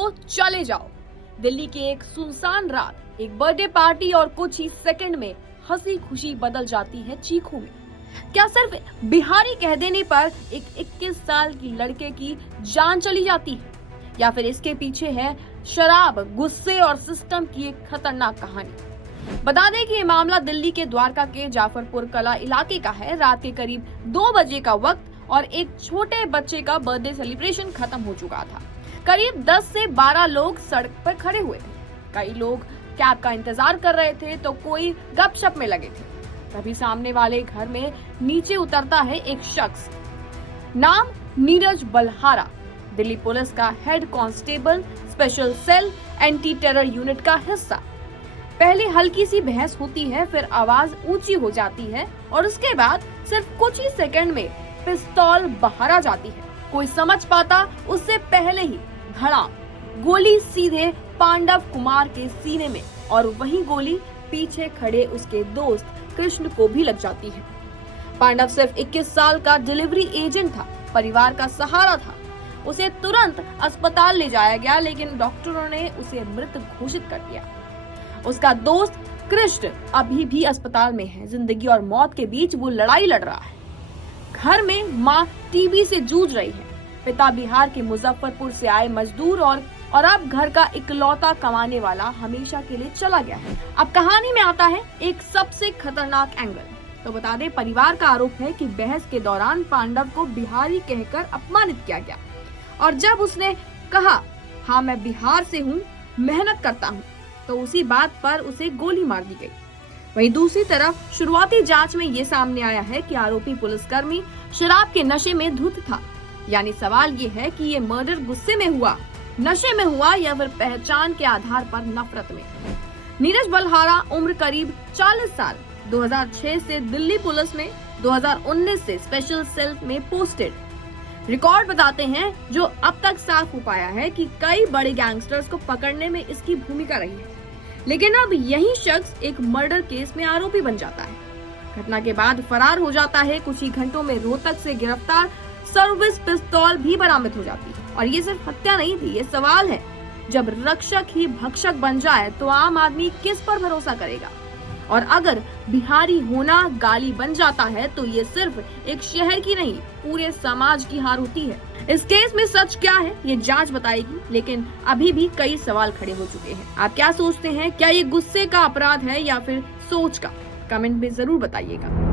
तो चले जाओ। दिल्ली की एक सुनसान रात, एक बर्थडे पार्टी और कुछ ही सेकंड में हंसी खुशी बदल जाती है चीखों में। क्या सिर्फ बिहारी कह देने पर एक 21 साल की लड़के की जान चली जाती है, या फिर इसके पीछे है शराब, गुस्से और सिस्टम की एक खतरनाक कहानी। बता दें कि ये मामला दिल्ली के द्वारका के जाफरपुर कला इलाके का है। रात के करीब 2 बजे का वक्त और एक छोटे बच्चे का बर्थडे सेलिब्रेशन खत्म हो चुका था। करीब 10 से 12 लोग सड़क पर खड़े हुए थे। कई लोग कैब का इंतजार कर रहे थे तो कोई गपशप में लगे थे। तभी सामने वाले घर में नीचे उतरता है एक शख्स, नाम नीरज बल्हारा, दिल्ली पुलिस का head constable, special cell, anti terror unit का हिस्सा। पहले हल्की सी बहस होती है, फिर आवाज ऊंची हो जाती है और उसके बाद सिर्फ कुछ ही सेकंड में पिस्तौल बहारा जाती है। कोई समझ पाता उससे पहले ही धड़ाम गोली सीधे पांडव कुमार के सीने में, और वही गोली पीछे खड़े उसके दोस्त कृष्ण को भी लग जाती है। पांडव सिर्फ 21 साल का डिलीवरी एजेंट था, परिवार का सहारा था। उसे तुरंत अस्पताल ले जाया गया, लेकिन डॉक्टरों ने उसे मृत घोषित कर दिया। उसका दोस्त कृष्ण अभी भी अस्पताल में है। जिंदगी और मौत के बीच वो लड़ाई लड़ रहा है। घर में माँ टीबी से जूझ रही है, पिता बिहार के मुजफ्फरपुर से आए मजदूर और अब घर का इकलौता कमाने वाला हमेशा के लिए चला गया है। अब कहानी में आता है एक सबसे खतरनाक एंगल। तो बता दें, परिवार का आरोप है कि बहस के दौरान पांडव को बिहारी कहकर अपमानित किया गया, और जब उसने कहा हाँ मैं बिहार से हूँ, मेहनत करता हूँ, तो उसी बात पर उसे गोली मार दी गई। वहीं दूसरी तरफ शुरुआती जांच में ये सामने आया है कि आरोपी पुलिसकर्मी शराब के नशे में धुत था। यानी सवाल ये है कि ये मर्डर गुस्से में हुआ, नशे में हुआ, या फिर पहचान के आधार पर नफरत में। नीरज बल्हारा, उम्र करीब 40 साल, 2006 से दिल्ली पुलिस में, 2019 से स्पेशल सेल में पोस्टेड। रिकॉर्ड बताते हैं जो अब तक साफ हो पाया है कि कई बड़े गैंगस्टर्स को पकड़ने में इसकी भूमिका रही है, लेकिन अब यही शख्स एक मर्डर केस में आरोपी बन जाता है। घटना के बाद फरार हो जाता है। कुछ ही घंटों में रोहतक से गिरफ्तार सर्विस पिस्तौल भी बरामद हो जाती है। और ये सिर्फ हत्या नहीं थी। ये सवाल है, जब रक्षक ही भक्षक बन जाए तो आम आदमी किस पर भरोसा करेगा? और अगर बिहारी होना गाली बन जाता है तो ये सिर्फ एक शहर की नहीं, पूरे समाज की हार होती है। इस केस में सच क्या है ये जांच बताएगी, लेकिन अभी भी कई सवाल खड़े हो चुके हैं। आप क्या सोचते हैं? क्या ये गुस्से का अपराध है या फिर सोच का? कमेंट में जरूर बताइएगा।